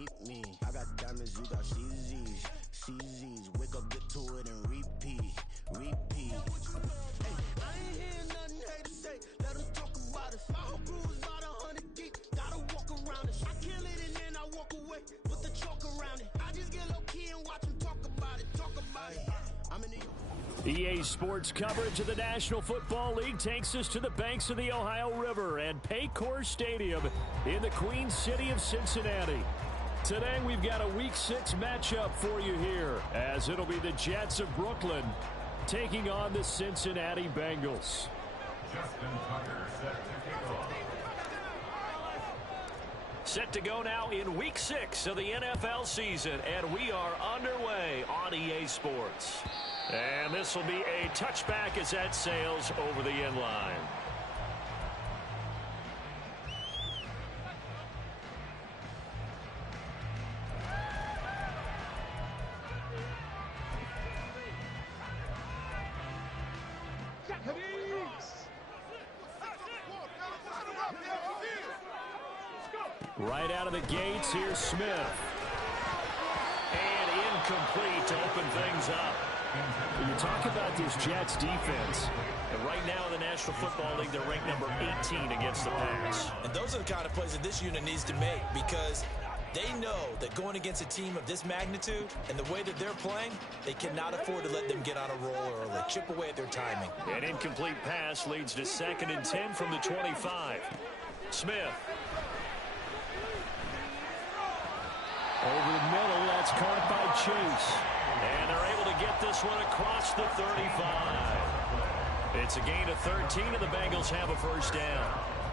meet me. I got diamonds, you got CZs. CZs, wake up, get to it, and repeat. Hey, I ain't hear nothing haters say. Let them talk about us. My whole crew is about 100 deep. Gotta walk around us. I kill it and then I walk away. Put the chalk around it. I just get low key and watch them talk about it. I'm in New York. EA Sports coverage of the National Football League takes us to the banks of the Ohio River and Paycor Stadium in the Queen City of Cincinnati. Today we've got a Week 6 matchup for you here, as it'll be the Jets of Brooklyn taking on the Cincinnati Bengals. Justin Tucker set to kick off. Set to go now in Week 6 of the NFL season, and we are underway on EA Sports. And this will be a touchback as that sails over the end line. Right out of the gates, here's Smith. And incomplete to open things up. When you talk about this Jets defense, and right now in the National Football League, they're ranked number 18 against the pass. And those are the kind of plays that this unit needs to make, because they know that going against a team of this magnitude and the way that they're playing, they cannot afford to let them get on a roll early. Chip away at their timing. An incomplete pass leads to 2nd and 10 from the 25. Smith. Over the middle, that's caught by Chase. And they're able to get this one across the 35. It's a gain of 13, and the Bengals have a first down.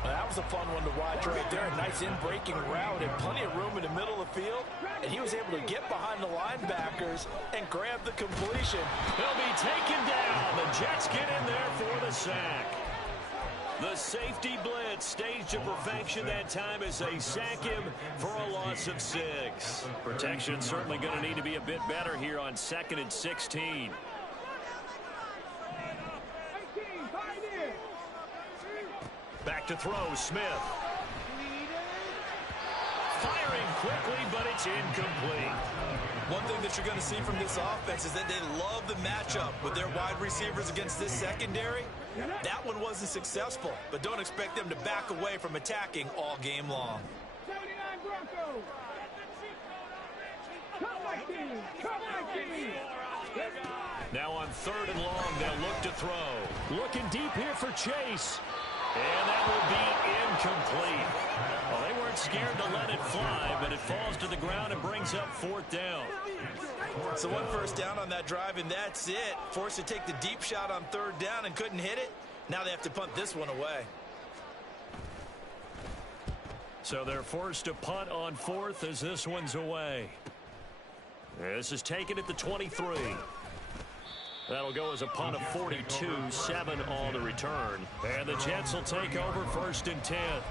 That was a fun one to watch right there. A nice in-breaking route and plenty of room in the middle of the field. And he was able to get behind the linebackers and grab the completion. He'll be taken down. The Jets get in there for the sack. The safety blitz staged to perfection that time as they sack him for a loss of 6. Protection certainly going to need to be a bit better here on 2nd and 16. Back to throw, Smith. Firing quickly, but it's incomplete. One thing that you're going to see from this offense is that they love the matchup with their wide receivers against this secondary. That one wasn't successful, but don't expect them to back away from attacking all game long. 79 Broncos. Now on 3rd and long, they'll look to throw. Looking deep here for Chase. And that will be incomplete. Well, they weren't scared to let it fly, but it falls to the ground and brings up 4th down. So 1 first down on that drive, and that's it. Forced to take the deep shot on 3rd down and couldn't hit it. Now they have to punt this one away. So they're forced to punt on 4th as this one's away. This is taken at the 23. That'll go as a punt of 42, 7 on the return. And the Jets will take over 1st and 10.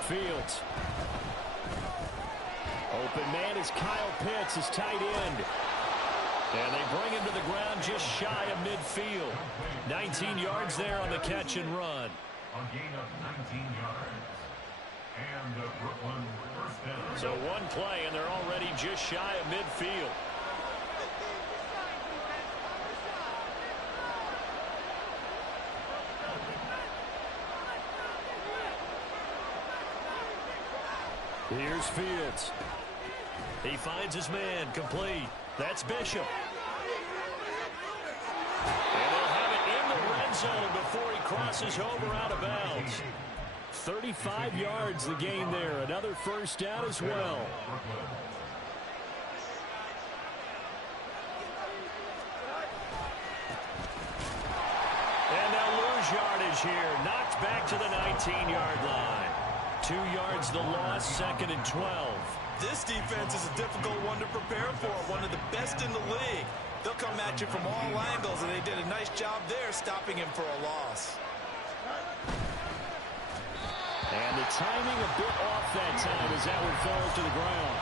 Fields. Open man is Kyle Pitts, his tight end. And they bring him to the ground just shy of midfield. 19 yards there on the catch and run. A gain of 19 yards. And the Brooklyn first down. So 1 play, and they're already just shy of midfield. Here's Fields. He finds his man, complete. That's Bishop. And they'll have it in the red zone before he crosses over out of bounds. 35 yards the gain there. Another first down as well. And they'll lose yardage here. Knocked back to the 19-yard line. 2 yards the loss, 2nd and 12. This defense is a difficult one to prepare for, one of the best in the league. They'll come at you from all angles, and they did a nice job there stopping him for a loss. And the timing a bit off that time as that one falls to the ground.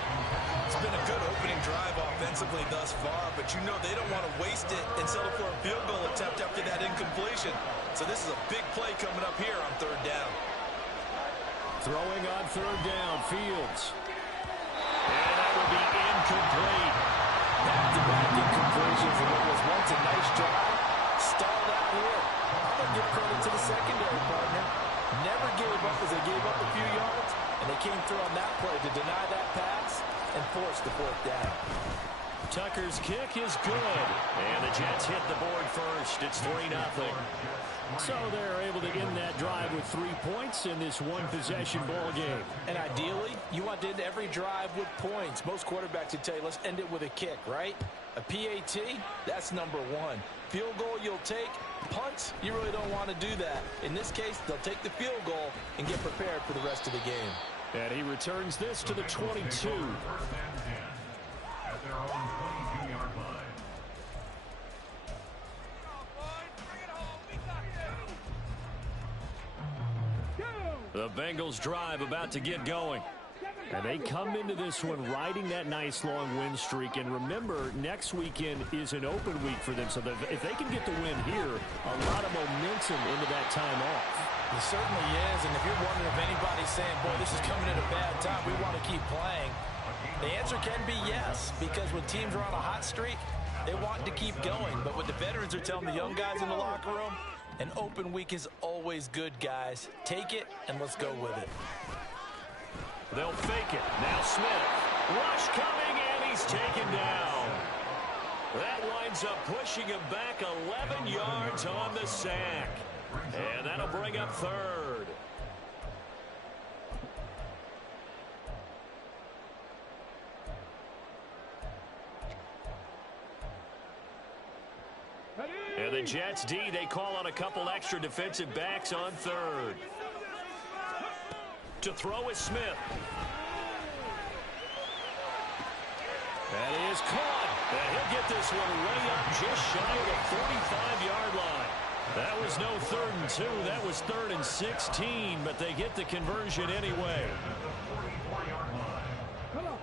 It's been a drive offensively thus far, but you know they don't want to waste it and settle for a field goal attempt after that incompletion. So this is a big play coming up here on third down. Throwing on third down, Fields. And that will be incomplete. Back-to-back incompletions in what was once a nice drive. Stalled out here. I'm going to give credit to the secondary partner. Never gave up as they gave up a few yards, and they came through on that play to deny that pass and force the fourth down. Tucker's kick is good. And the Jets hit the board first. It's 3-0. So they're able to end that drive with 3 points in this one-possession ball game. And ideally, you want to end every drive with points. Most quarterbacks would tell you, let's end it with a kick, right? A PAT, that's number one. Field goal you'll take. Punts, you really don't want to do that. In this case, they'll take the field goal and get prepared for the rest of the game. And he returns this to the 22. First and 10 at their own 22-yard line. The Bengals drive about to get going. And they come into this one riding that nice long win streak. And remember, next weekend is an open week for them. So if they can get the win here, a lot of momentum into that time off. It certainly is. And if you're wondering if anybody's saying, boy, this is coming at a bad time, we want to keep playing, the answer can be yes. Because when teams are on a hot streak, they want to keep going. But what the veterans are telling the young guys in the locker room, an open week is always good, guys. Take it, and let's go with it. They'll fake it. Now Smith. Rush coming, and he's taken down. That winds up pushing him back 11 yards on the sack. And that'll bring up third. And the Jets D, they call on a couple extra defensive backs on third. To throw is Smith. That is caught. And he'll get this one way up just shy of the 45-yard line. That was no 3rd and 2. That was 3rd and 16, but they get the conversion anyway. Come on.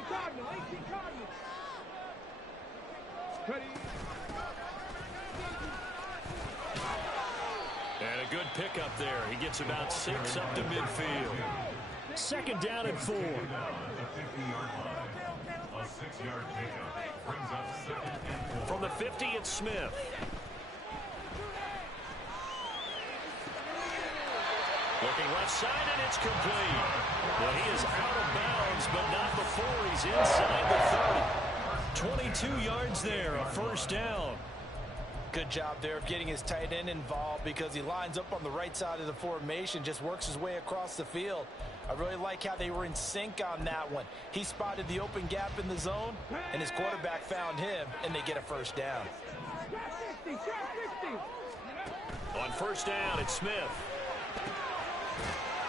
18 Cardinal. Ready. And a good pickup there. He gets about 6 up to midfield. 2nd down and 4. A 6-yard pickup brings up 2nd and 4. From the 50, it's Smith. Looking left side, and it's complete. Well, he is out of bounds, but not before he's inside the 30. 22 yards there, a 1st down. Good job there of getting his tight end involved because he lines up on the right side of the formation, just works his way across the field. I really like how they were in sync on that one. He spotted the open gap in the zone, and his quarterback found him, and they get a 1st down. On 1st down, it's Smith.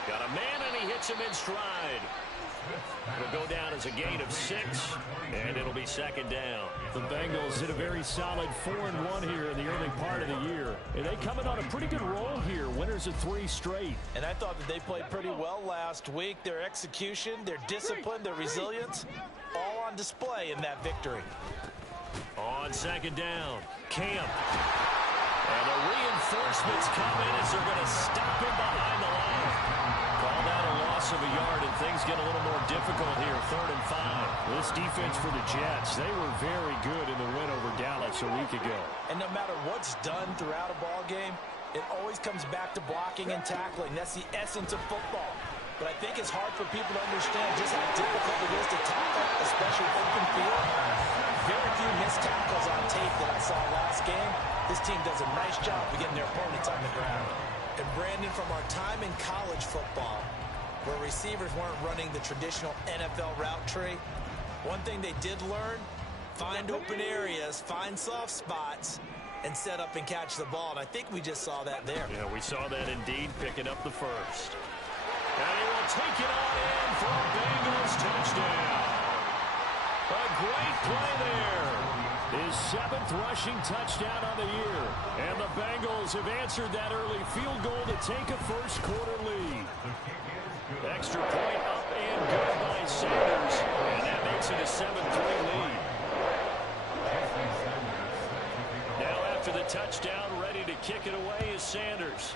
Got a man, and he hits him in stride. It'll go down as a gain of 6, and it'll be 2nd down. The Bengals hit a very solid 4-1 here in the early part of the year. And they coming on a pretty good roll here, winners of 3 straight. And I thought that they played pretty well last week. Their execution, their discipline, their resilience, all on display in that victory. On 2nd down, Camp. And the reinforcements come in as they're going to stop him behind the line. Call that a loss of a yard, and things get a little more difficult here. 3rd and 5. This defense for the Jets, they were very good in the win over Dallas a week ago. And no matter what's done throughout a ball game, it always comes back to blocking and tackling. That's the essence of football. But I think it's hard for people to understand just how difficult it is to tackle, especially open field. Very few missed tackles on tape that I saw last game. This team does a nice job of getting their opponents on the ground. And Brandon, from our time in college football, where receivers weren't running the traditional NFL route tree, one thing they did learn, find open areas, find soft spots, and set up and catch the ball. And I think we just saw that there. Yeah, we saw that indeed, picking up the 1st. And he will take it on in for a Bengals touchdown. A great play there. His 7th rushing touchdown on the year. And the Bengals have answered that early field goal to take a 1st quarter lead. Extra point up and good by Sanders. touchdown, ready to kick it away is Sanders.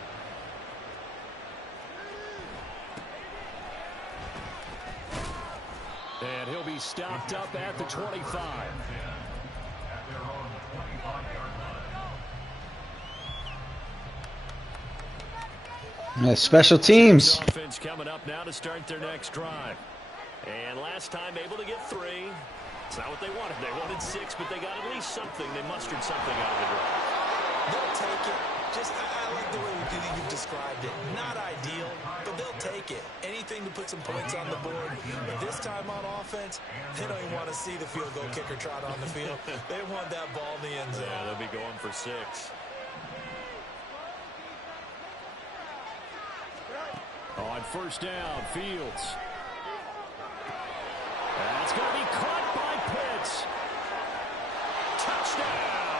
And he'll be stopped up at the 25. Special teams. Offense coming up now to start their next drive. And last time able to get 3. It's not what they wanted. They wanted 6, but they got at least something. They mustered something out of the drive. They'll take it. I like the way you've described it. Not ideal, but they'll take it. Anything to put some points on the board. But this time on offense, they don't even want to see the field goal kicker trot on the field. They want that ball in the end zone. Yeah, they'll be going for 6. On first down, Fields. That's going to be caught by Pitts. Touchdown!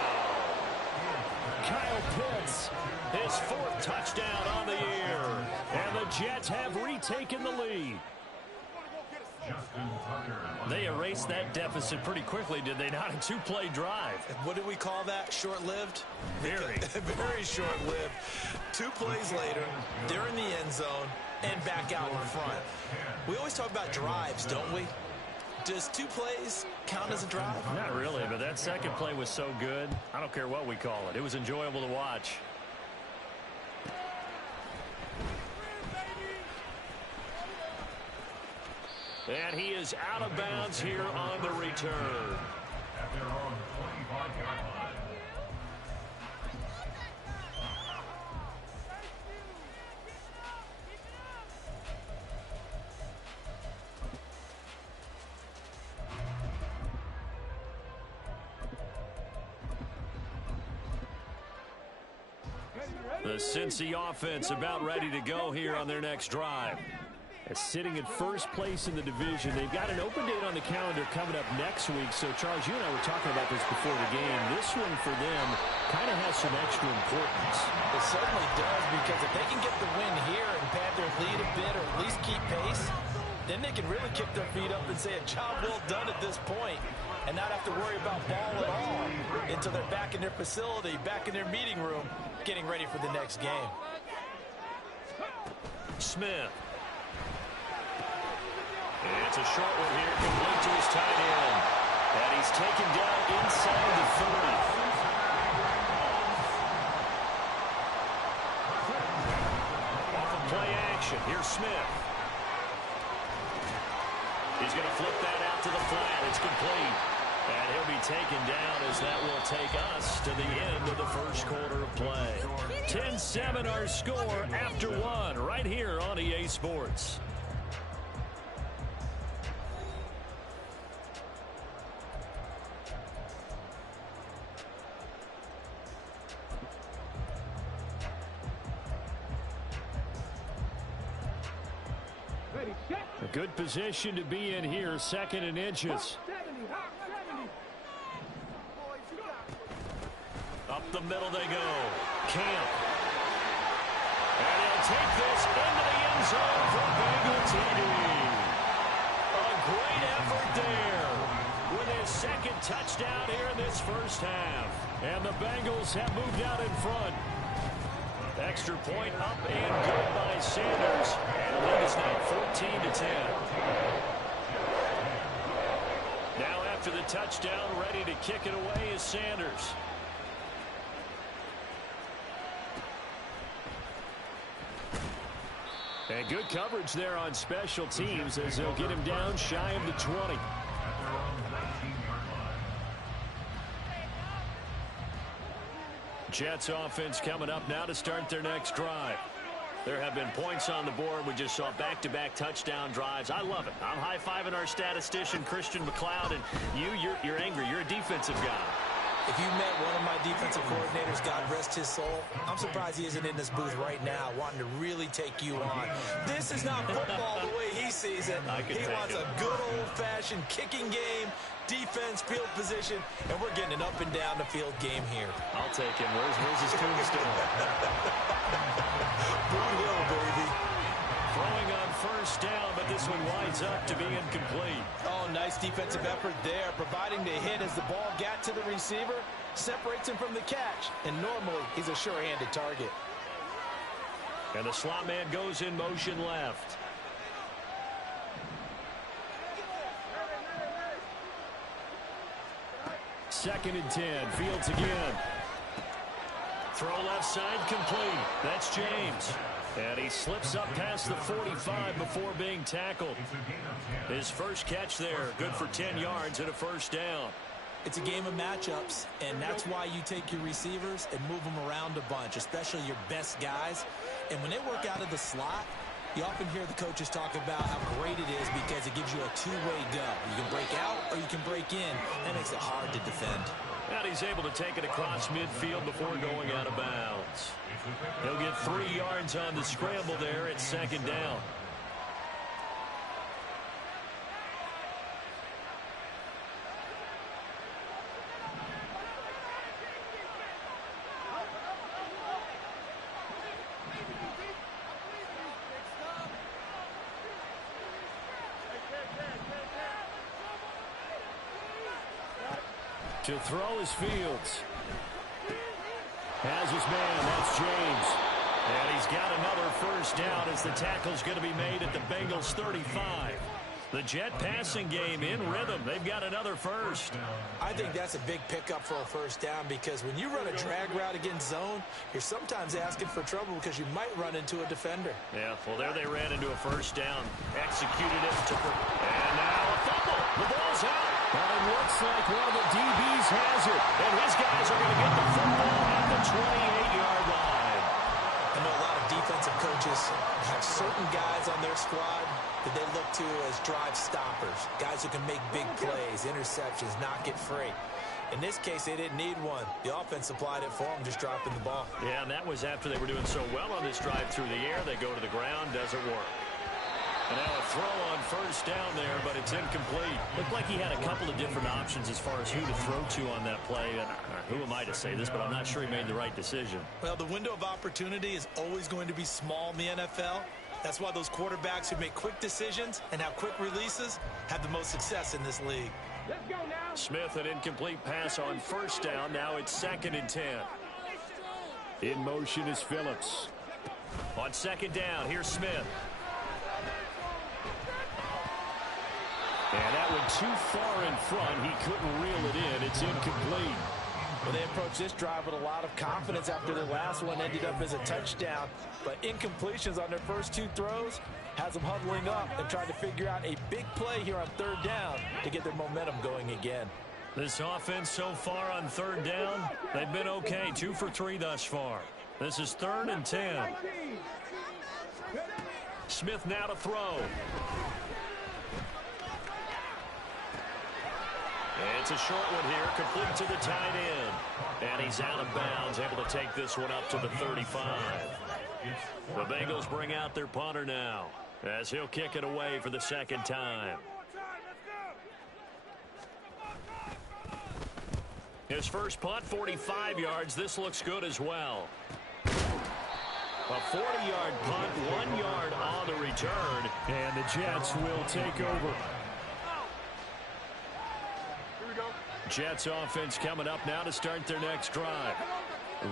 Kyle Pitts, his 4th touchdown on the year. And the Jets have retaken the lead. They erased that deficit pretty quickly, did they not? A 2-play drive. What did we call that? Short-lived? Very. Very short-lived. 2 plays later, they're in the end zone and back out in front. We always talk about drives, don't we? Does 2 plays count as a drive? Not really, but that second play was so good. I don't care what we call it. It was enjoyable to watch. And he is out of bounds here on the return. At their own 25-yard line. The Cincy offense about ready to go here on their next drive. Sitting in first place in the division. They've got an open date on the calendar coming up next week. So, Charles, you and I were talking about this before the game. This one for them kind of has some extra importance. It certainly does, because if they can get the win here and pad their lead a bit, or at least keep pace, then they can really kick their feet up and say a job well done at this point and not have to worry about ball at all until they're back in their facility, back in their meeting room, getting ready for the next game. Smith. It's a short one here, complete to his tight end. And he's taken down inside the 30. Off of play action, here's Smith. He's going to flip that out to the flat. It's complete. And he'll be taken down as that will take us to the end of the first quarter of play. 10-7 our score after 1 right here on EA Sports. A good position to be in here, 2nd and inches. Up the middle they go. Camp. And he'll take this into the end zone for Bengal TD. A great effort there with his 2nd touchdown here in this first half. And the Bengals have moved out in front. Extra point up and good by Sanders. And the lead is now 14-10. Now after the touchdown, ready to kick it away is Sanders. And good coverage there on special teams as they'll get him down shy of the 20. Jets offense coming up now to start their next drive. There have been points on the board. We just saw back-to-back touchdown drives. I love it. I'm high-fiving our statistician, Christian McLeod, and you're angry. You're a defensive guy. If you met one of my defensive coordinators, God rest his soul, I'm surprised he isn't in this booth right now wanting to really take you on. This is not football the way he sees it. He wants a good old-fashioned kicking game, defense, field position, and we're getting an up-and-down-the-field game here. I'll take him. Where's his tombstone? Boot Hill, baby. Throwing on first down, but this one winds up to be incomplete. Oh, nice defensive effort there, providing the hit as the ball got to the receiver, separates him from the catch, and normally he's a sure-handed target. And the slot man goes in motion left. Second and 10. Fields again. Throw left side complete. That's James. And he slips up past the 45 before being tackled. His first catch there, good for 10 yards and a first down. It's a game of matchups, and that's why you take your receivers and move them around a bunch, especially your best guys. And when they work out of the slot, you often hear the coaches talk about how great it is because it gives you a two-way go. You can break out or you can break in. That makes it hard to defend. And he's able to take it across midfield before going out of bounds. He'll get 3 yards on the scramble there at second down. To throw is Fields. Has his man, that's James. And he's got another first down as the tackle's going to be made at the Bengals 35. The Jet passing game in rhythm. They've got another first. I think that's a big pickup for a first down because when you run a drag route against zone, you're sometimes asking for trouble because you might run into a defender. Yeah, well, there they ran into a first down. Executed it. And now a fumble. The ball's out. But it looks like one of the DBs has it. And his guys are going to get the football at the 28-yard line. I know a lot of defensive coaches have certain guys on their squad that they look to as drive stoppers, guys who can make big plays, interceptions, knock it free. In this case, they didn't need one. The offense supplied it for them, just dropping the ball. Yeah, and that was after they were doing so well on this drive through the air. They go to the ground, doesn't work. And now a throw on first down there, but it's incomplete. Looked like he had a couple of different options as far as who to throw to on that play. And who am I to say this, but I'm not sure he made the right decision. Well, the window of opportunity is always going to be small in the NFL. That's why those quarterbacks who make quick decisions and have quick releases have the most success in this league. Let's go now. Smith, an incomplete pass on first down. Now it's 2nd and 10. In motion is Phillips. On second down, here's Smith. And that went too far in front. He couldn't reel it in. It's incomplete. Well, they approached this drive with a lot of confidence after their last one ended up as a touchdown. But incompletions on their first 2 throws has them huddling up and trying to figure out a big play here on 3rd down to get their momentum going again. This offense so far on 3rd down, they've been okay. 2 for 3 thus far. This is 3rd and 10. Smith now to throw. It's a short one here, complete to the tight end. And he's out of bounds, able to take this one up to the 35. The Bengals bring out their punter now, as he'll kick it away for the 2nd time. His first punt, 45 yards. This looks good as well. A 40-yard punt, 1 yard on the return. And the Jets will take over. Jets offense coming up now to start their next drive.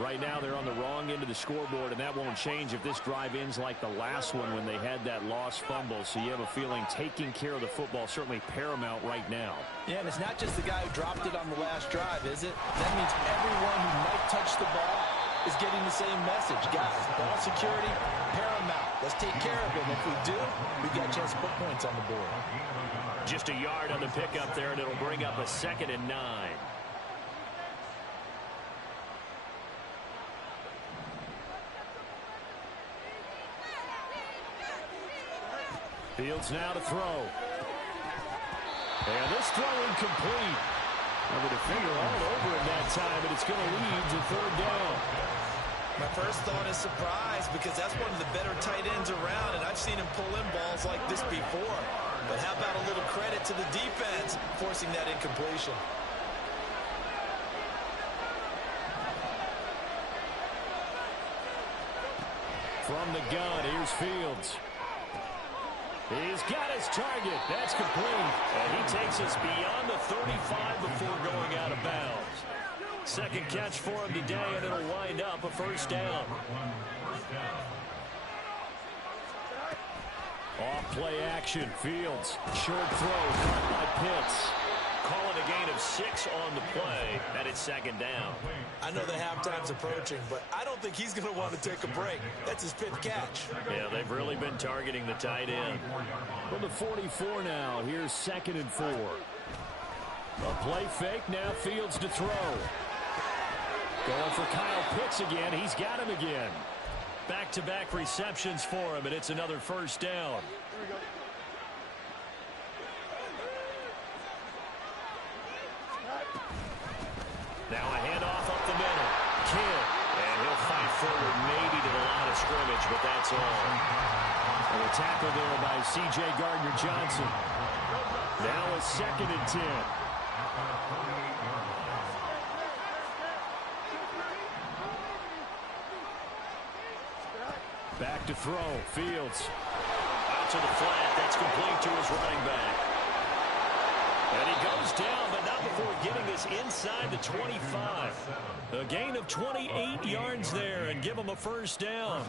Right now they're on the wrong end of the scoreboard, and that won't change if this drive ends like the last one when they had that lost fumble. So you have a feeling taking care of the football certainly paramount right now. Yeah, and it's not just the guy who dropped it on the last drive, is it? That means everyone who might touch the ball is getting the same message. Guys, ball security, paramount. Let's take care of it. If we do, we've got a chance to put points on the board. Just a yard on the pickup there, and it'll bring up a 2nd and 9. Fields now to throw. And this throw incomplete. And the defender all over him that time, and it's going to lead to 3rd down. My first thought is surprise because that's one of the better tight ends around, and I've seen him pull in balls like this before. But how about a little credit to the defense forcing that incompletion? From the gun, here's Fields. He's got his target. That's complete. And he takes us beyond the 35 before going out of bounds. Second catch for him today, and it'll wind up a first down. Off play action, Fields. Short throw, caught by Pitts. Calling a gain of 6 on the play, and it's second down. I know the halftime's approaching, but I don't think he's going to want to take a break. That's his 5th catch. Yeah, they've really been targeting the tight end. From the 44 now, here's 2nd and 4. A play fake, now Fields to throw. Going for Kyle Pitts again. He's got him again. Back-to-back receptions for him, and it's another first down. Now a handoff up the middle. Kidd, and he'll fight forward maybe to the line of scrimmage, but that's all. And a tackle there by C.J. Gardner-Johnson. Now a 2nd and 10. Back to throw. Fields. Out to the flat. That's complete to his running back. And he goes down, but not before getting this inside the 25. A gain of 28 yards there and give him a first down.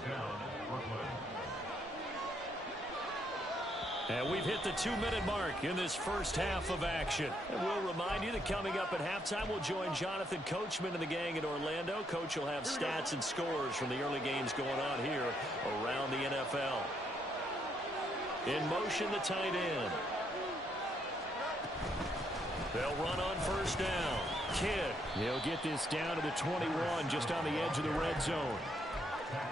And we've hit the 2-minute mark in this first half of action. And we'll remind you that coming up at halftime, we'll join Jonathan Coachman and the gang in Orlando. Coach will have stats and scores from the early games going on here around the NFL. In motion, the tight end. They'll run on first down. Kidd. He'll get this down to the 21, just on the edge of the red zone.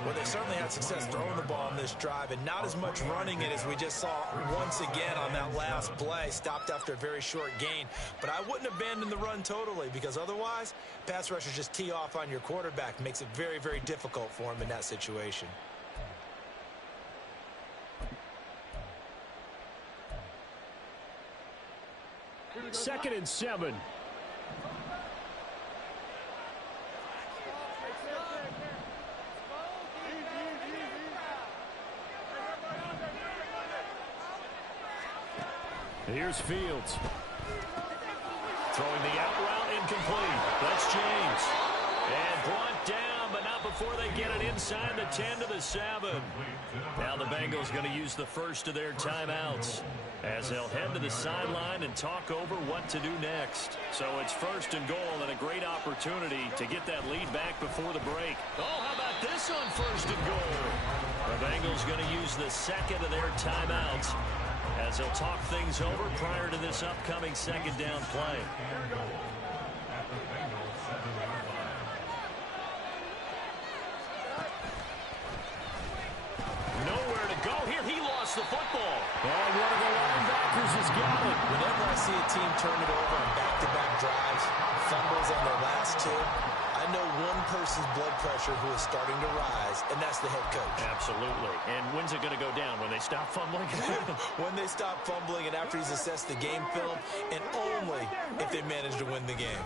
Well, they certainly had success throwing the ball on this drive, and not as much running it as we just saw once again on that last play. Stopped after a very short gain. But I wouldn't abandon the run totally, because otherwise, pass rushers just tee off on your quarterback. Makes it very, very difficult for him in that situation. Second and 7. Here's Fields. Throwing the out route, incomplete. That's James. And brought down, but not before they get it inside the 10 to the 7. Now the Bengals going to use the first of their timeouts as they'll head to the sideline and talk over what to do next. So it's first and goal, and a great opportunity to get that lead back before the break. Oh, how about this on first and goal? The Bengals going to use the second of their timeouts as they'll talk things over prior to this upcoming second down play. Nowhere to go here. He lost the football. And one of the linebackers has got it. Whenever I see a team turn it over on back-to-back drives, fumbles on their last two, I know one person's blood pressure who is starting to rise, and that's the head coach. Absolutely. And when's it going to go down? When they stop fumbling? When they stop fumbling and after he's assessed the game film, and only if they manage to win the game.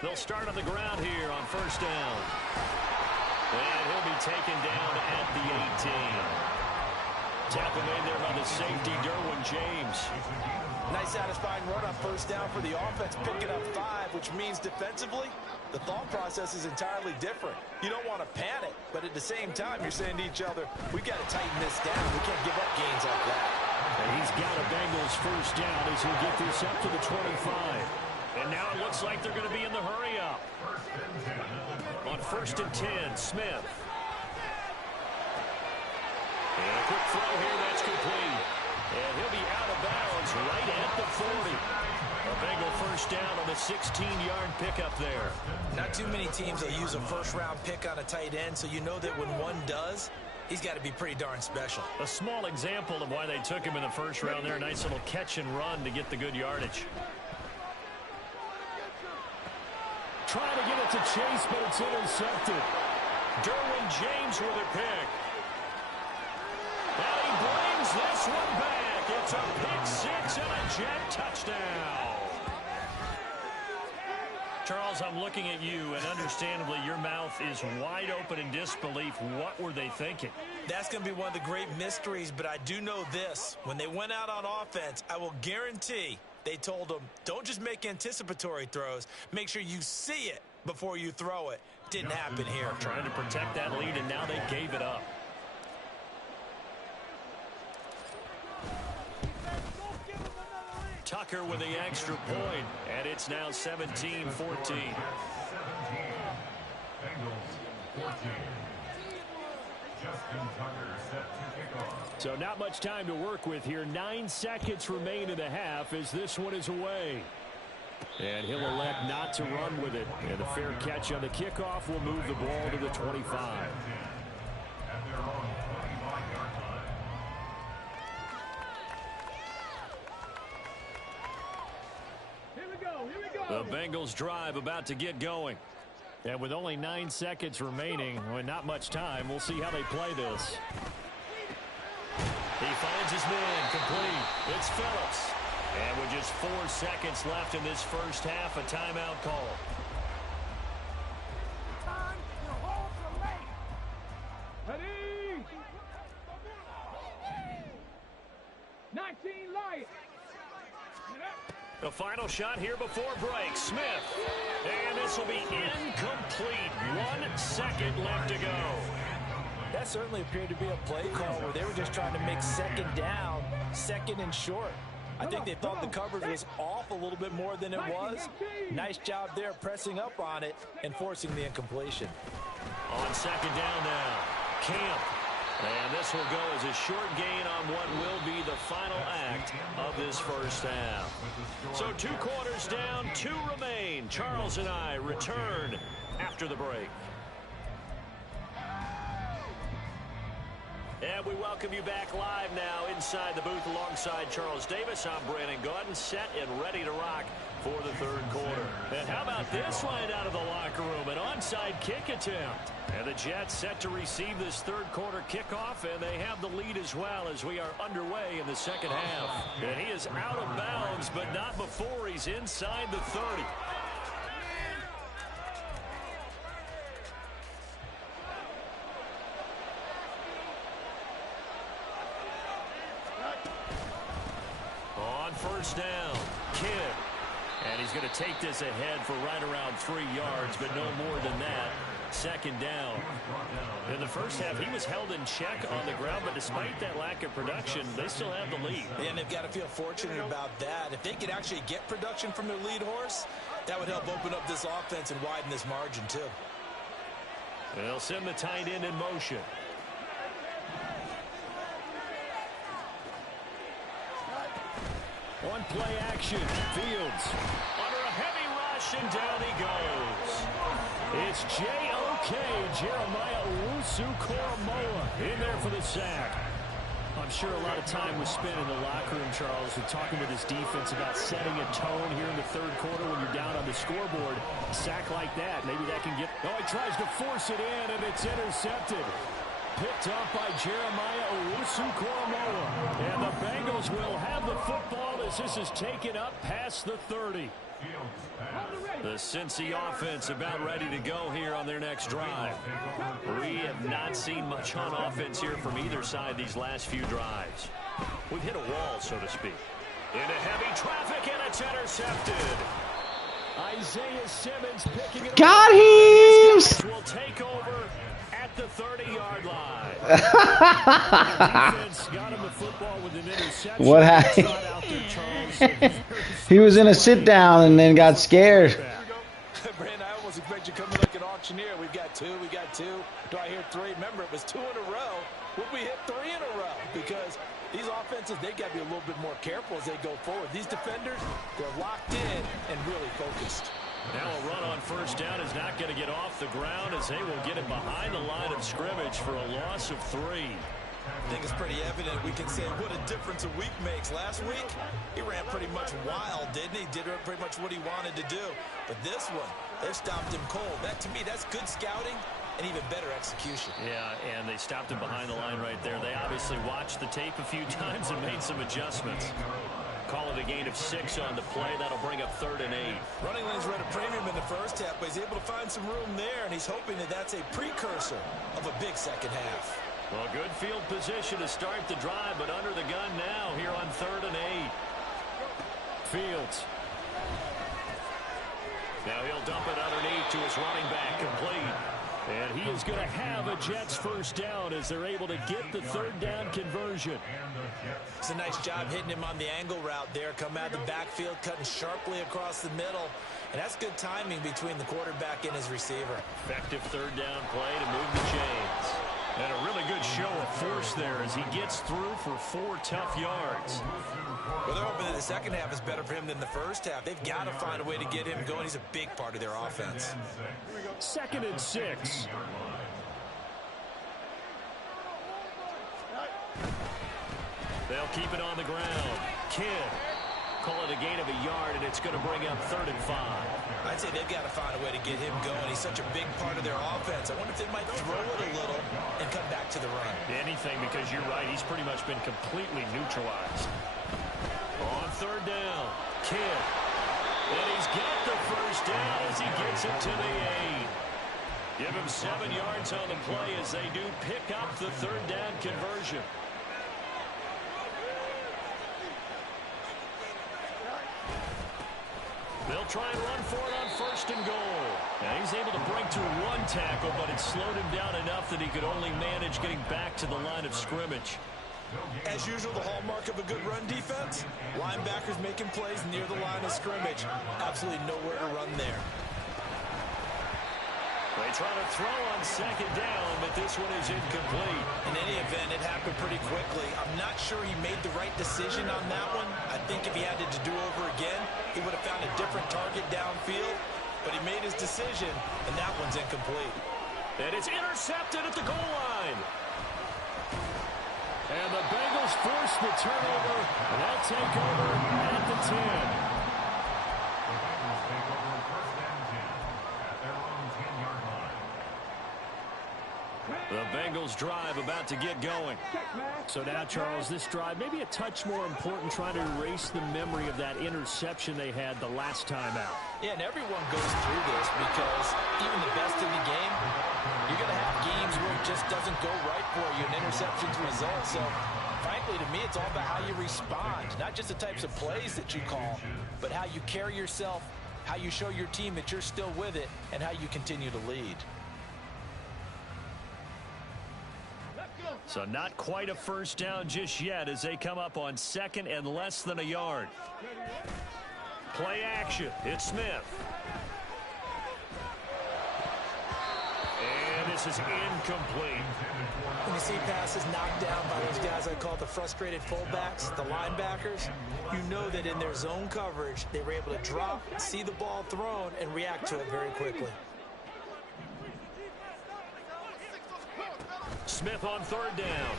They'll start on the ground here on first down. And he'll be taken down at the 18. Tackle made there by the safety, Derwin James. Nice satisfying run on first down for the offense, picking up 5, which means defensively, the thought process is entirely different. You don't want to panic, but at the same time, you're saying to each other, we've got to tighten this down. We can't give up gains like that. And he's got a Bengals first down as he'll get this up to the 25. And now it looks like they're going to be in the hurry up. On first and 10, Smith. And a quick throw here, that's complete. And he'll be out of bounds right at the 40. A Bengal first down on the 16-yard pickup there. Not too many teams will use a first-round pick on a tight end, so you know that when one does, he's got to be pretty darn special. A small example of why they took him in the first round there. Nice little catch and run to get the good yardage. Trying to get it to Chase, but it's intercepted. Derwin James with a pick. And he brings this one back. It's a pick 6 and a jet touchdown. Charles, I'm looking at you, and understandably, your mouth is wide open in disbelief. What were they thinking? That's going to be one of the great mysteries, but I do know this. When they went out on offense, I will guarantee they told them, don't just make anticipatory throws. Make sure you see it before you throw it. Didn't happen here. Trying to protect that lead, and now they gave it up. Tucker with the extra point, and it's now 17-14. 17. Bengals 14. Justin Tucker set to kick off. So not much time to work with here. 9 seconds remain in the half as this one is away. And he'll elect not to run with it. And the fair catch on the kickoff will move the ball to the 25. At their own 25-yard line. Here we go. The Bengals drive about to get going. And with only 9 seconds remaining, and not much time, we'll see how they play this. He finds his man complete. It's Phillips. And with just 4 seconds left in this first half, a timeout call. Ready? 19 light. The final shot here before break. Smith. And this will be incomplete. 1 second left to go. That certainly appeared to be a play call where they were just trying to make second down, second and short. I think they thought the coverage was off a little bit more than it was. Nice job there pressing up on it and forcing the incompletion. On second down now, Camp. And this will go as a short gain on what will be the final act of this first half. So 2 quarters down, 2 remain. Charles and I return after the break. And we welcome you back live now inside the booth alongside Charles Davis. I'm Brandon Gaudin, set and ready to rock for the third quarter. And how about this line out of the locker room? An onside kick attempt. And the Jets set to receive this third quarter kickoff, and they have the lead as well as we are underway in the second half. And he is out of bounds, but not before he's inside the 30. On first down, Kidd. And he's going to take this ahead for right around 3 yards, but no more than that. Second down. In the first half, he was held in check on the ground, but despite that lack of production, they still have the lead. And they've got to feel fortunate about that. If they could actually get production from their lead horse, that would help open up this offense and widen this margin, too. They'll send the tight end in motion. One play action. Fields under a heavy rush, and down he goes. It's J.O.K. Jeremiah Owusu-Koramoah in there for the sack. I'm sure a lot of time was spent in the locker room, Charles, with talking with his defense about setting a tone here in the third quarter when you're down on the scoreboard. A sack like that, maybe that can get... Oh, he tries to force it in, and it's intercepted. Picked up by Jeremiah Owusu-Koramoah. And the Bengals will have the football as this is taken up past the 30. The Cincy offense about ready to go here on their next drive. We have not seen much on offense here from either side these last few drives. We've hit a wall, so to speak. Into heavy traffic, and it's intercepted. Isaiah Simmons picking it up. Got him! Will take over at the 30-yard line. Defense got him the football with an interception. What happened? He was in a sit-down and then got scared. Brandon, I almost expect you coming like an auctioneer. We got two. Do I hear 3? Remember, it was 2 in a row. Would we hit 3 in a row? Because these offenses, they got to be a little bit more careful as they go forward. These defenders, they're locked in and really focused. Now a run on first down is not going to get off the ground as they will get it behind the line of scrimmage for a loss of 3. I think it's pretty evident. We can say what a difference a week makes. Last week, he ran pretty much wild, didn't he? Did pretty much what he wanted to do. But this one, they stopped him cold. That, to me, that's good scouting and even better execution. Yeah, and they stopped him behind the line right there. They obviously watched the tape a few times and made some adjustments. Call it a gain of 6 on the play. That'll bring up 3rd and 8. Running lanes were at a premium in the first half, but he's able to find some room there, and he's hoping that that's a precursor of a big second half. Well, good field position to start the drive, but under the gun now here on 3rd and 8. Fields. Now he'll dump it underneath to his running back, complete. And he is going to have a Jets first down as they're able to get the third down conversion. It's a nice job hitting him on the angle route there. Come out of the backfield, cutting sharply across the middle. And that's good timing between the quarterback and his receiver. Effective third down play to move the chains. And a really good show of force there as he gets through for 4 tough yards. Well, they're hoping that the second half is better for him than the first half. They've got to find a way to get him going. He's a big part of their offense. 2nd and 6. They'll keep it on the ground. Kidd. Call it a gain of a yard, and it's going to bring up 3rd and 5. I'd say they've got to find a way to get him going. He's such a big part of their offense. I wonder if they might throw it a little and come back to the run. Anything, because you're right. He's pretty much been completely neutralized. On 3rd down, Kidd. And he's got the first down as he gets it to the 8. Give him 7 yards on the play as they do pick up the third down conversion. They'll try and run for it on 1st and goal. Now he's able to break through 1 tackle, but it slowed him down enough that he could only manage getting back to the line of scrimmage. As usual, the hallmark of a good run defense, linebackers making plays near the line of scrimmage. Absolutely nowhere to run there. They try to throw on 2nd down, but this one is incomplete. In any event, it happened pretty quickly. I'm not sure he made the right decision on that one. I think if he had to do over again, he would have found a different target downfield. But he made his decision, and that one's incomplete. And it's intercepted at the goal line. And the Bengals force the turnover. They'll take over at the 10. The Bengals drive about to get going. So now, Charles, this drive maybe a touch more important, trying to erase the memory of that interception they had the last time out. Yeah, and everyone goes through this because even the best in the game, you're going to have games where it just doesn't go right for you, and interceptions result. So, frankly, to me, it's all about how you respond, not just the types of plays that you call, but how you carry yourself, how you show your team that you're still with it, and how you continue to lead. So not quite a first down just yet as they come up on 2nd and less than a yard. Play action. It's Smith. And this is incomplete. When you see passes knocked down by those guys I call the frustrated fullbacks, the linebackers, you know that in their zone coverage, they were able to drop, see the ball thrown, and react to it very quickly. Smith on 3rd down.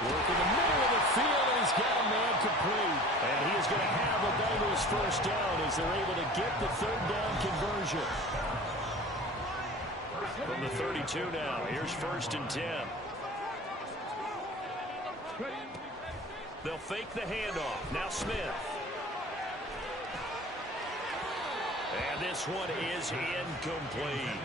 Work in the middle of the field, and he's got a man complete. And he is going to have the Bengals first down as they're able to get the third down conversion. From the 32 now, here's 1st and 10. They'll fake the handoff. Now Smith. And this one is incomplete.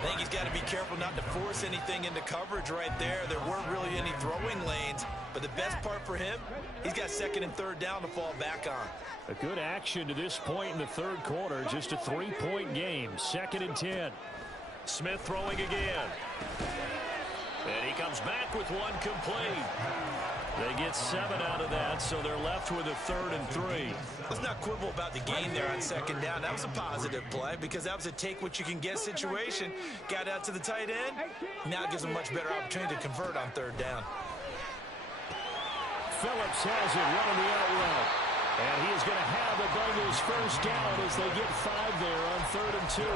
I think he's got to be careful not to force anything into coverage right there. There weren't really any throwing lanes. But the best part for him, he's got 2nd and 3rd down to fall back on. A good action to this point in the 3rd quarter. Just a 3-point game. 2nd and 10. Smith throwing again. And he comes back with one complete. They get 7 out of that, so they're left with a 3rd and 3. Let's not quibble about the gain there on 2nd down. That was a positive play because that was a take-what-you-can-get situation. Got out to the tight end. Now it gives them a much better opportunity to convert on 3rd down. Phillips has it running the out route. And he is going to have the Bengals first down as they get 5 there on 3rd and 2.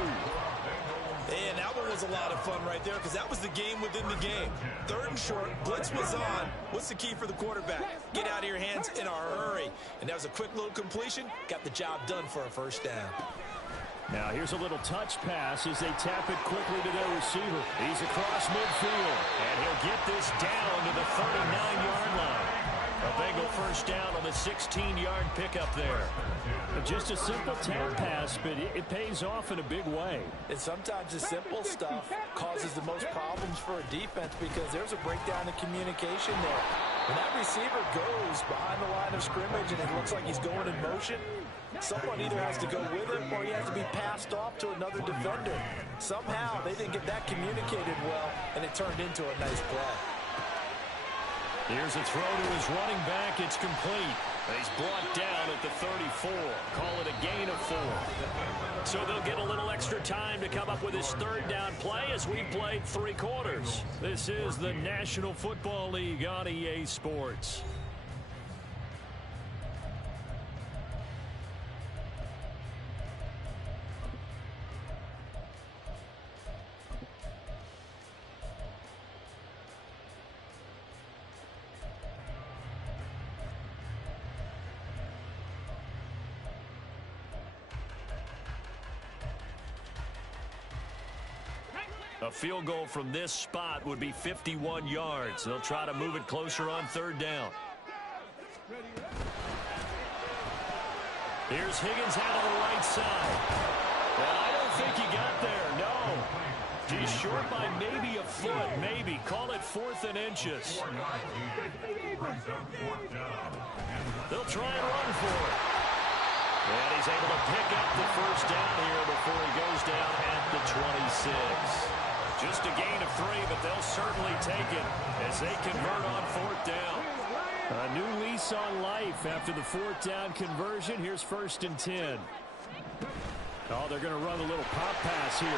And that one was a lot of fun right there because that was the game within the game. 3rd and short, blitz was on. What's the key for the quarterback? Get out of your hands in a hurry. And that was a quick little completion. Got the job done for a first down. Now here's a little touch pass as they tap it quickly to their receiver. He's across midfield, and he'll get this down to the 39-yard line. A Bengal first down on the 16-yard pickup there. Just a simple tap pass, but it pays off in a big way. And sometimes the simple stuff causes the most problems for a defense because there's a breakdown in communication there. When that receiver goes behind the line of scrimmage and it looks like he's going in motion, someone either has to go with him or he has to be passed off to another defender. Somehow they didn't get that communicated well, and it turned into a nice play. Here's a throw to his running back. It's complete. He's brought down at the 34. Call it a gain of 4. So they'll get a little extra time to come up with his third down play as we've played 3 quarters. This is the National Football League on EA Sports. A field goal from this spot would be 51 yards. They'll try to move it closer on third down. Here's Higgins out of the right side. Well, I don't think he got there, no. He's short by maybe a foot, maybe. Call it 4th and inches. They'll try and run for it. And he's able to pick up the first down here before he goes down at the 26. Just a gain of 3, but they'll certainly take it as they convert on 4th down. A new lease on life after the 4th down conversion. Here's 1st and 10. Oh, they're going to run a little pop pass here.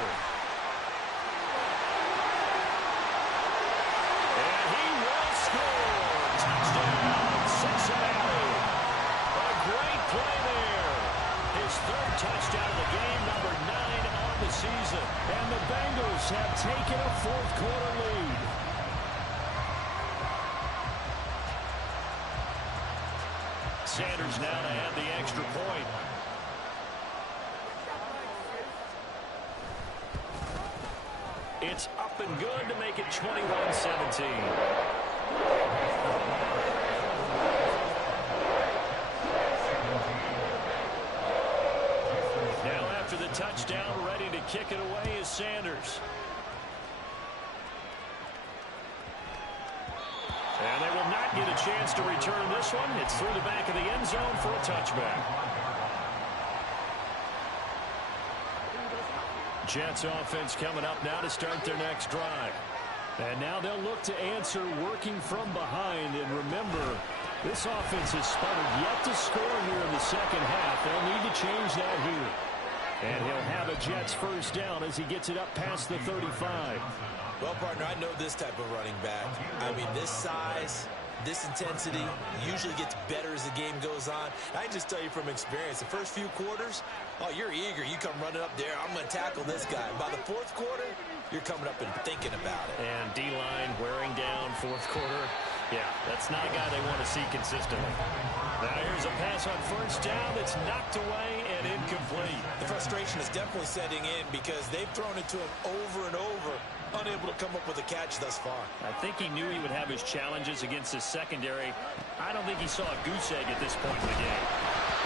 And he will score. Touchdown, Cincinnati. A great play there. His 3rd touchdown of the game, number 9 on the season. And the Bengals have taken a 4th quarter lead. Sanders now to add the extra point. It's up and good to make it 21-17. Now after the touchdown, ready to kick it away is Sanders. And they will not get a chance to return this one. It's through the back of the end zone for a touchback. Jets offense coming up now to start their next drive. And now they'll look to answer working from behind. And remember, this offense has sputtered yet to score here in the second half. They'll need to change that here. And he'll have a Jets first down as he gets it up past the 35. Well, partner, I know this type of running back. I mean, this size, this intensity usually gets better as the game goes on. I can just tell you from experience, the first few quarters, oh, you're eager. You come running up there, I'm going to tackle this guy. By the 4th quarter, you're coming up and thinking about it. And D-line wearing down 4th quarter. Yeah, that's not a guy they want to see consistently. Now here's a pass on first down that's knocked away and incomplete. The frustration is definitely setting in because they've thrown it to him over and over, unable to come up with a catch thus far. I think he knew he would have his challenges against his secondary. I don't think he saw a goose egg at this point in the game.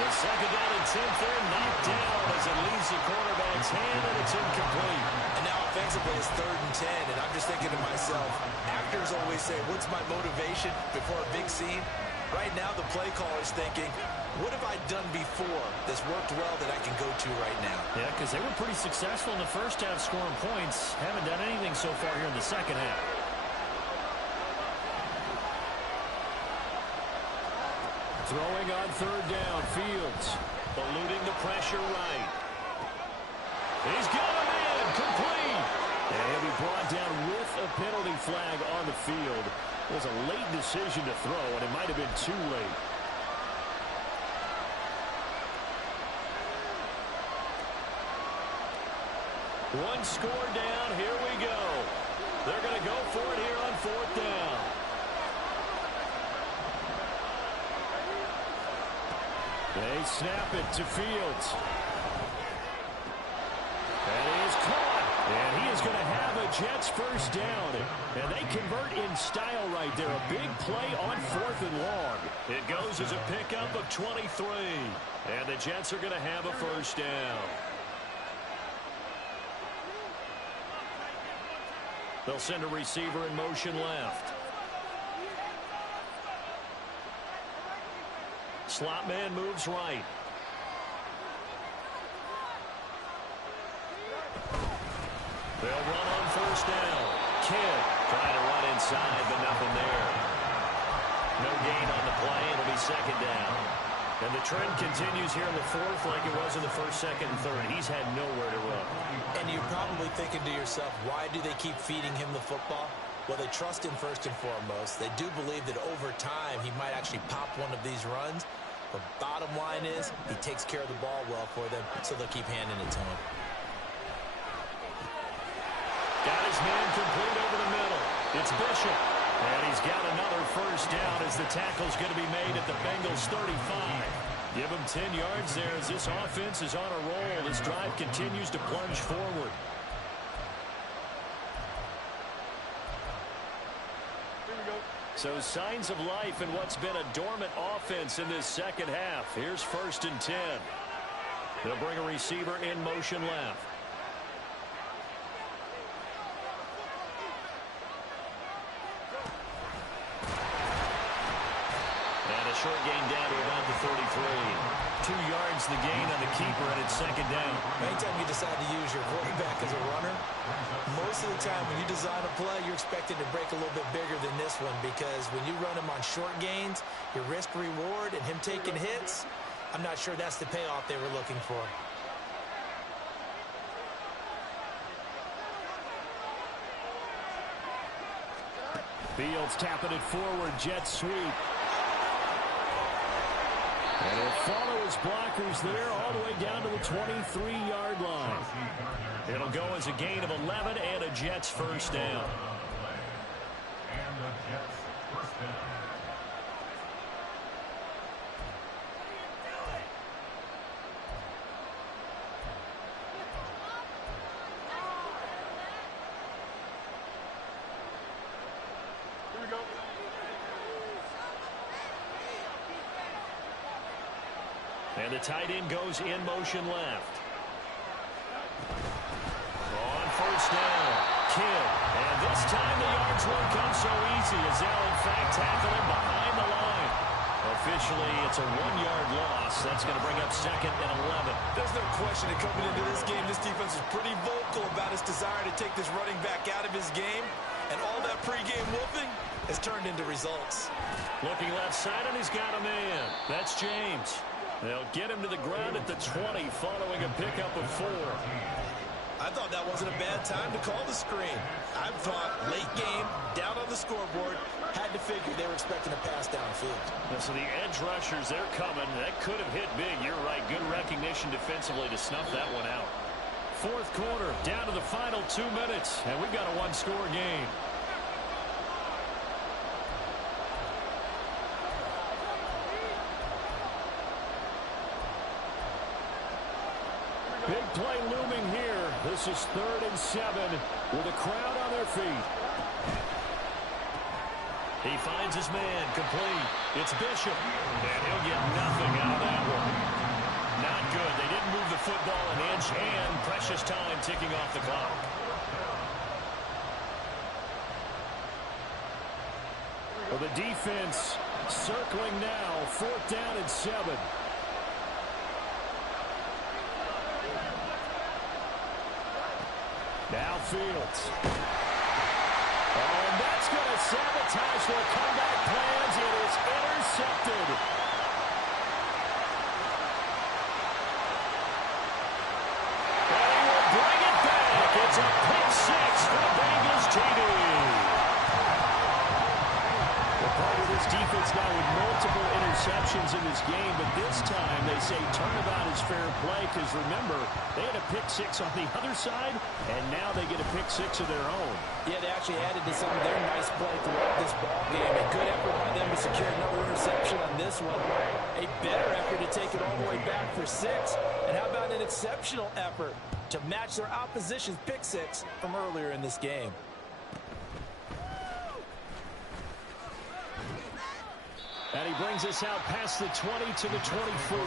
The 2nd down and 10 there, knocked down as it leaves the quarterback's hand, and it's incomplete. And now offensively it's 3rd and 10, and I'm just thinking to myself, actors always say, what's my motivation before a big scene? Right now the play caller's thinking, what have I done before that's worked well that I can go to right now? Yeah, because they were pretty successful in the first half scoring points. Haven't done anything so far here in the second half. Throwing on 3rd down, Fields. Eluding the pressure right. He's got him in, complete. And he'll be brought down with a penalty flag on the field. It was a late decision to throw, and it might have been too late. One score down, here we go. They're going to go for it here on 4th down. They snap it to Fields. And he is caught. And he is going to have a Jets first down. And they convert in style right there. A big play on 4th and long. It goes as a pickup of 23. And the Jets are going to have a first down. They'll send a receiver in motion left. Slot man moves right. They'll run on first down. Kidd trying to run inside, but nothing there. No gain on the play. It'll be second down. And the trend continues here in the fourth like it was in the first, second, and third. He's had nowhere to run. And you're probably thinking to yourself, why do they keep feeding him the football? Well, they trust him first and foremost. They do believe that over time he might actually pop one of these runs. But bottom line is he takes care of the ball well for them, so they'll keep handing it to him. Got his man complete over the middle. It's Bishop. And he's got another first down as the tackle's going to be made at the Bengals 35. Give him 10 yards there as this offense is on a roll. This drive continues to plunge forward. So signs of life in what's been a dormant offense in this second half. Here's 1st and 10. They'll bring a receiver in motion left. Short gain down to about the 33. 2 yards the gain on the keeper, and it's second down. Anytime you decide to use your quarterback as a runner, most of the time when you design a play, you're expected to break a little bit bigger than this one, because when you run him on short gains, your risk-reward and him taking hits, I'm not sure that's the payoff they were looking for. Fields tapping it forward, jet sweep. And he'll follow his blockers there all the way down to the 23-yard line. It'll go as a gain of 11 and a Jets first down. And the Jets first down. Here we go. And the tight end goes in motion left. On first down, Kidd. And this time the yards won't come so easy as they'll in fact tackle him behind the line. Officially, it's a 1-yard loss. That's going to bring up 2nd and 11. There's no question that coming into this game, this defense is pretty vocal about its desire to take this running back out of his game. And all that pregame whooping has turned into results. Looking left side, and he's got a man. That's James. They'll get him to the ground at the 20 following a pickup of 4. I thought that wasn't a bad time to call the screen. I thought late game, down on the scoreboard, had to figure they were expecting a pass downfield. So the edge rushers, they're coming. That could have hit big. You're right. Good recognition defensively to snuff that one out. 4th quarter, down to the final 2 minutes, and we've got a 1-score game. Big play looming here. This is 3rd and 7 with a crowd on their feet. He finds his man complete. It's Bishop, and he'll get nothing out of that one. Not good. They didn't move the football an inch, and precious time ticking off the clock. Well, the defense circling now. 4th down and 7. Now Fields. And that's going to sabotage their comeback plans. It is intercepted. And he will bring it back. It's a pick 6 for Bengals TD. Part of this defense now with multiple interceptions in this game, but this time they say turnabout is fair play, because remember, they had a pick 6 on the other side, and now they get a pick 6 of their own. Yeah, they actually added to some of their nice play throughout this ball game. A good effort by them to secure another interception on this one. A better effort to take it all the way back for 6. And how about an exceptional effort to match their opposition's pick 6 from earlier in this game? And he brings us out past the 20 to the 24.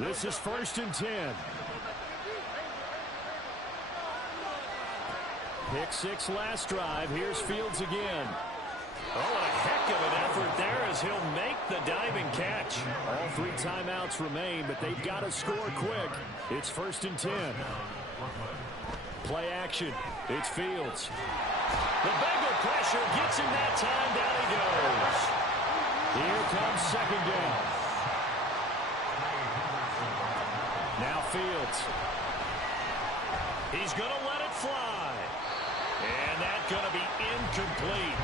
This is 1st and 10. Pick six last drive. Here's Fields again. Oh, and a heck of an effort there as he'll make the diving catch. All 3 timeouts remain, but they've got to score quick. It's 1st and 10. Play action. It's Fields. The Bengal pressure gets him that time. Down he goes. Here comes 2nd down. Now Fields. He's going to let it fly. And that's going to be incomplete.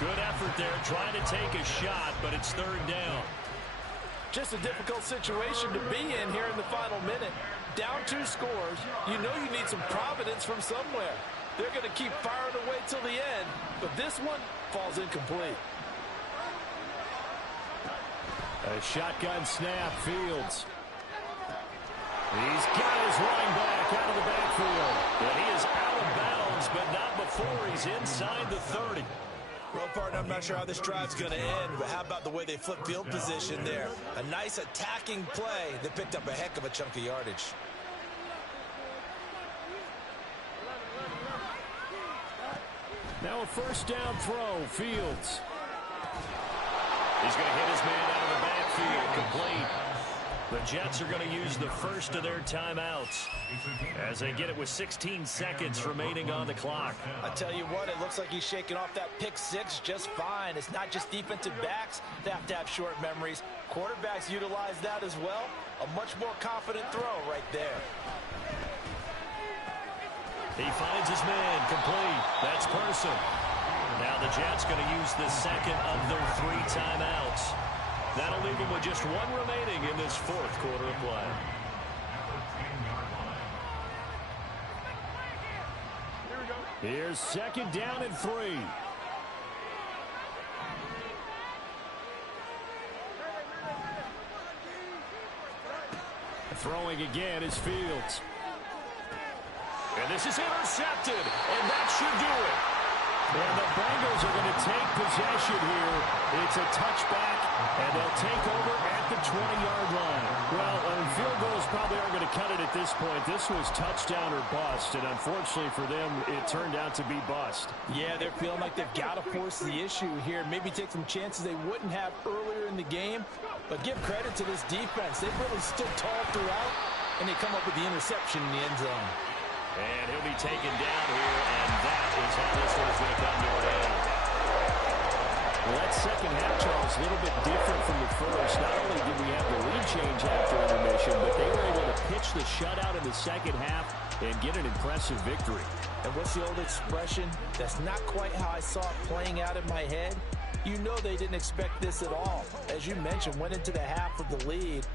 Good effort there, trying to take a shot, but it's 3rd down. Just a difficult situation to be in here in the final minute. Down 2 scores, you know you need some providence from somewhere. They're going to keep firing away till the end, but this one falls incomplete. A shotgun snap, Fields. He's got his running back out of the backfield. And he is out of bounds, but not before he's inside the 30. Well, partner, I'm not sure how this drive's going to end, but how about the way they flip field position there? A nice attacking play that picked up a heck of a chunk of yardage. Now a 1st down throw, Fields. He's going to hit his man out of the backfield, complete. The Jets are going to use the first of their timeouts as they get it with 16 seconds remaining on the clock. I tell you what, it looks like he's shaking off that pick 6 just fine. It's not just defensive backs that have to have short memories. Quarterbacks utilize that as well. A much more confident throw right there. He finds his man, complete. That's Person. Now the Jets going to use the second of their 3 timeouts. That'll leave him with just 1 remaining in this 4th quarter of play. Here's 2nd down and 3. Throwing again is Fields. And this is intercepted, and that should do it. And the Bengals are going to take possession here. It's a touchback, and they'll take over at the 20-yard line. Well, field goals probably aren't going to cut it at this point. This was touchdown or bust, and unfortunately for them, it turned out to be bust. Yeah, they're feeling like they've got to force the issue here. Maybe take some chances they wouldn't have earlier in the game. But give credit to this defense. They've really stood tall throughout, and they come up with the interception in the end zone. And he'll be taken down here, and that is how this one is going to come to an end. Well, that second half, Charles, a little bit different from the first. Not only did we have the lead change after intermission, but they were able to pitch the shutout in the second half and get an impressive victory. And what's the old expression? That's not quite how I saw it playing out in my head. You know they didn't expect this at all. As you mentioned, went into the half with the lead.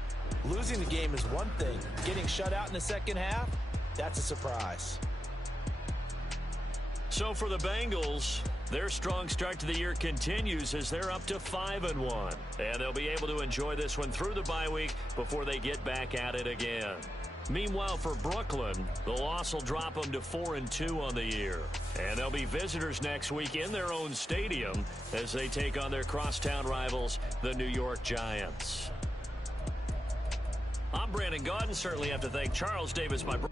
Losing the game is one thing. Getting shut out in the second half, that's a surprise. So for the Bengals, their strong start to the year continues as they're up to 5-1. And they'll be able to enjoy this one through the bye week before they get back at it again. Meanwhile, for Brooklyn, the loss will drop them to 4-2 on the year. And they'll be visitors next week in their own stadium as they take on their crosstown rivals, the New York Giants. I'm Brandon Gaudin. Certainly have to thank Charles Davis, my brother.